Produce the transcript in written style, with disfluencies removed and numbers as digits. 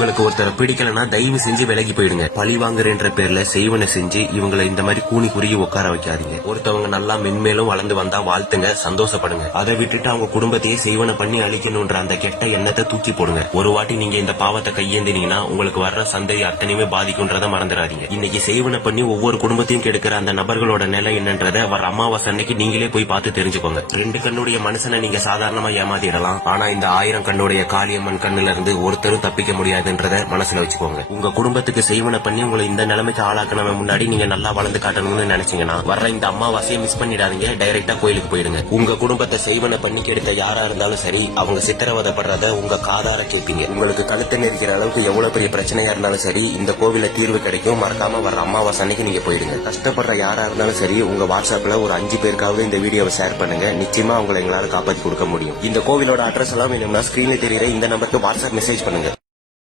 உங்களுக்கு ஒருத்தரை பிடிக்கலன்னா தயவு செஞ்சு விலகி போயிடுங்க. பழி வாங்குறன்ற பேர்ல செய்வனை செஞ்சு இவங்களை இந்த மாதிரி கூனி குறுகி உட்கார வைக்காதீங்க. ஒருத்தவங்க நல்லா மென்மேலும் வளர்ந்து வந்தா வாழ்த்துங்க, சந்தோஷப்படுங்க. அதை விட்டுட்டு அவங்க குடும்பத்தையே செய்வனை பண்ணி அழிக்கணும்ன்ற அந்த கெட்ட எண்ணத்தை தூக்கி போடுங்க. ஒரு வாட்டி நீங்க இந்த பாவத்தை கையேந்தினீங்கன்னா உங்களுக்கு வர்ற சந்ததி அத்தனையுமே பாதிக்கும்ன்றத மறந்துடாதீங்க. இன்னைக்கு செய்வனை பண்ணி ஒவ்வொரு குடும்பத்தையும் கெடுக்கிற அந்த நபர்களோட நிலை என்னன்றத வர அமாவாசை அன்னைக்கு நீங்களே போய் பார்த்து தெரிஞ்சுக்கோங்க. 2 கண்ணுடைய மனுஷனை நீங்க சாதாரணமா ஏமாத்திடலாம், ஆனா இந்த 1000 கண்ணுடைய காளியம்மன் கண்ணுல இருந்து ஒருத்தரும் தப்பிக்க முடியாதுன்றத மனசுல வச்சுக்கோங்க. உங்க குடும்பத்துக்கு செய்வனை பண்ணி உங்களை இந்த நிலைமைக்கு ஆளாக்கணும் முன்னாடி நீங்க நல்லா வளர்ந்து காட்டணும்னு நினைச்சீங்கன்னா வர்ற இந்த அமாவாசையை மிஸ் பண்ணிடாதீங்க. டைரக்டா கோயிலுக்கு போயிடுங்க. உங்க குடும்பத்தை செய்வனை பண்ணி கெடுத்த யாரா இருந்தாலும் சரி, அவங்க சித்திரவதைப்படுறத உங்க காதார கேட்பீங்க. உங்களுக்கு கழுத்தை நெரிக்கிற அளவுக்கு எவ்வளவு பெரிய பிரச்சனையா இருந்தாலும் சரி, இந்த கோவில தீர்வு கிடைக்கும். மறக்காம வர்ற அமாவாசை அன்னைக்கு நீங்க போயிடுங்க. கஷ்டப்படுற யாரா இருந்தாலும் சரி, உங்க வாட்ஸ்அப்ல ஒரு 5 பேருக்காவது இந்த வீடியோவை ஷேர் பண்ணுங்க. நிச்சயமா உங்களை எங்களால காப்பாற்றி கொடுக்க முடியும். இந்த கோவிலோட அட்ரஸ் எல்லாம் வேணும்னா ஸ்கிரீன்ல தெரியுற இந்த நம்பருக்கு வாட்ஸ்அப் மெசேஜ் பண்ணுங்க.